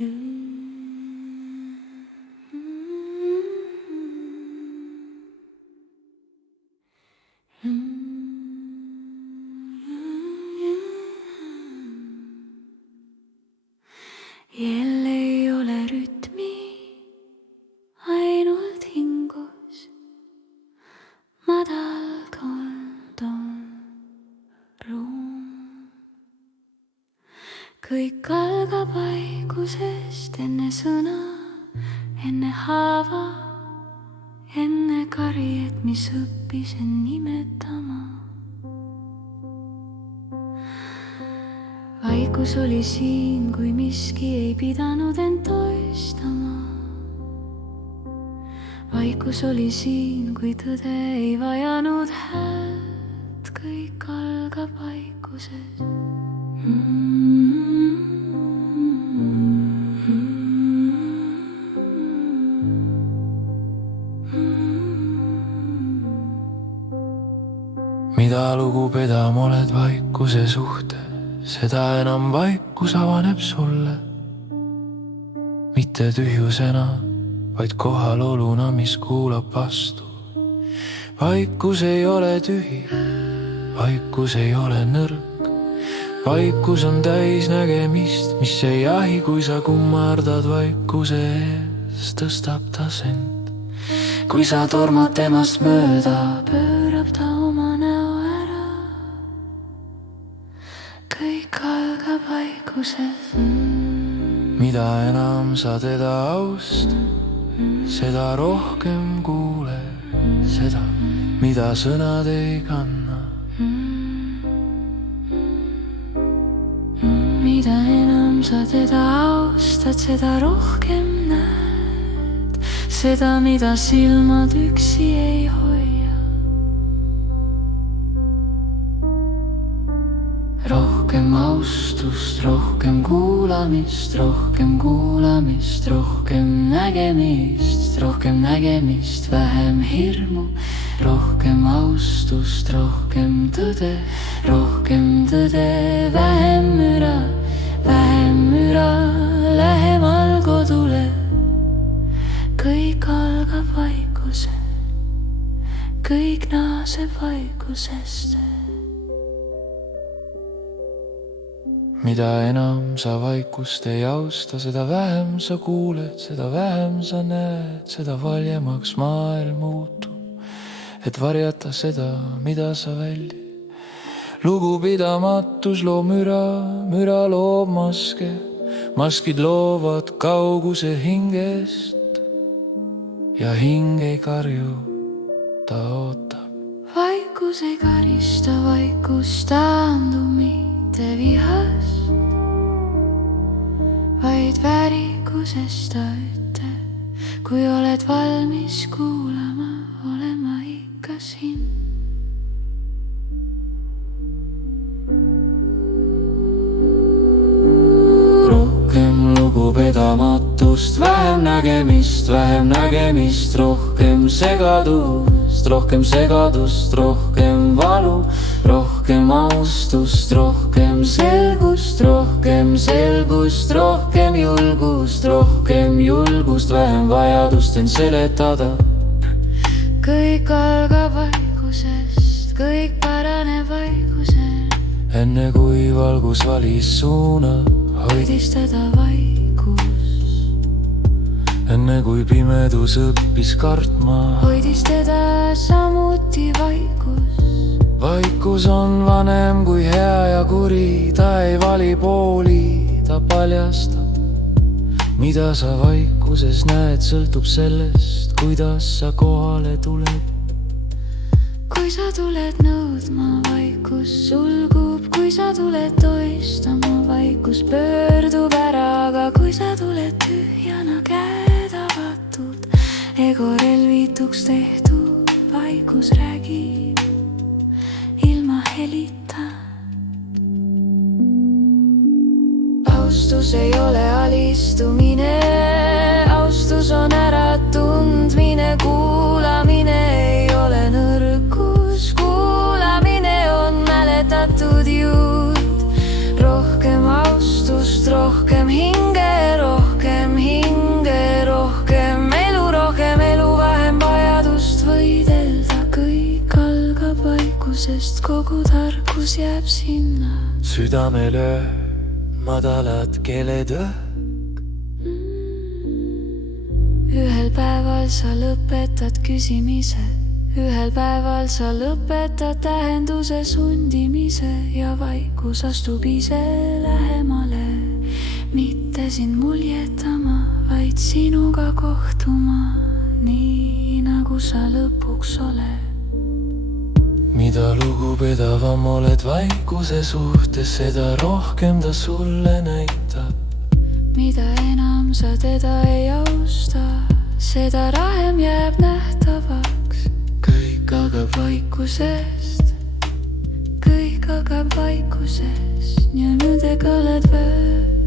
Jälle ei ole rütmi, ainult hingus. Madal tundum ruum. Kõik algab haigusest, enne sõna, enne haava, enne karjet, mis õppis end nimetama. Vaikus oli siin, kui miski ei pidanud end toistama. Vaikus oli siin, kui tõde ei vajanud häält. Kõik algab vaikuses. Mida lugupidam oled vaikuse suhtes, seda enam vaikus avaneb sulle. Mitte tühjusena, vaid kohaloluna, mis kuulab vastu. Vaikus ei ole tühi, vaikus ei ole nõrk. Vaikus on täis nägemist, mis ei jahi, kui sa kummardad vaikuse ees, tõstab ta sind. Kui sa tormad temast mööda, pöörab ta oma näo ära. Kõik algab vaikuses. mida enam sa teda austad, seda rohkem kuuled seda, mida sõnad ei kanna. Mida enam sa teda austad, seda rohkem näed seda, mida silmad üksi ei hoia. Rohkem austust, rohkem kuulamist, rohkem kuulamist, rohkem nägemist, vähem hirmu. Rohkem austust, rohkem tõde, vähem müra, lähemal kodule. Kõik algab vaikuse, kõik naaseb vaikusest. Mida enam sa vaikust ei austa, seda vähem sa kuuled, seda vähem sa näed, seda valjemaks maailm muutub, et varjata seda, mida sa väldid. Lugupidamatus loob müra loob maske, maskid loovad kauguse hingest ja hing ei karju, ta ootab. Vaikus ei karista, vaikus taandub mitte vihast, vaid väärikusest ta ütleb, kui oled valmis kuulama, olema ikka siin. Rohkem lugupidamatust, vähem nägemist, rohkem segadust, rohkem valu, rohkem austust, rohkem selgust, rohkem julgust, vähem vajadust end seletada. Kõik algab vaikusest, kõik paraneb vaikusel. Enne kui valgus valis suuna, hoidis teda vaikus. Enne kui pimedus õppis kartma, hoidis teda samuti vaikus. Vaikus on vanem kui hea ja kuri, ta ei vali pooli, ta paljastab. Mida sa vaikuses näed, sõltub sellest, kuidas sa kohale tuled. Kui sa tuled nõudma, vaikus sulgub, kui sa tuled toistama, vaikus pöördub ära, aga kui sa tuled tühjana, käed avatud, ego relvituks tehtud, vaikus räägib ilma helita. Austus ei ole alistumine, austus on äratundmine, kuulamine ei ole nõrkus, kuulamine on mäletatud juut. Rohkem austust, rohkem hinge, rohkem sest kogu tarkus jääb sinna. südamelöö, madalad keeletöö. Ühel päeval sa lõpetad küsimise, ühel päeval sa lõpetad tähenduse sundimise ja vaikus astub ise lähemale, mitte sind muljetama, vaid sinuga kohtuma, nii nagu sa lõpuks oled. mida lugupidavam oled vaikuse suhtes, seda rohkem ta sulle näitab. mida enam sa teda ei austa, seda rahem jääb nähtavaks. kõik algab vaikusest, kõik algab vaikusest ja nüüd kõlad veel.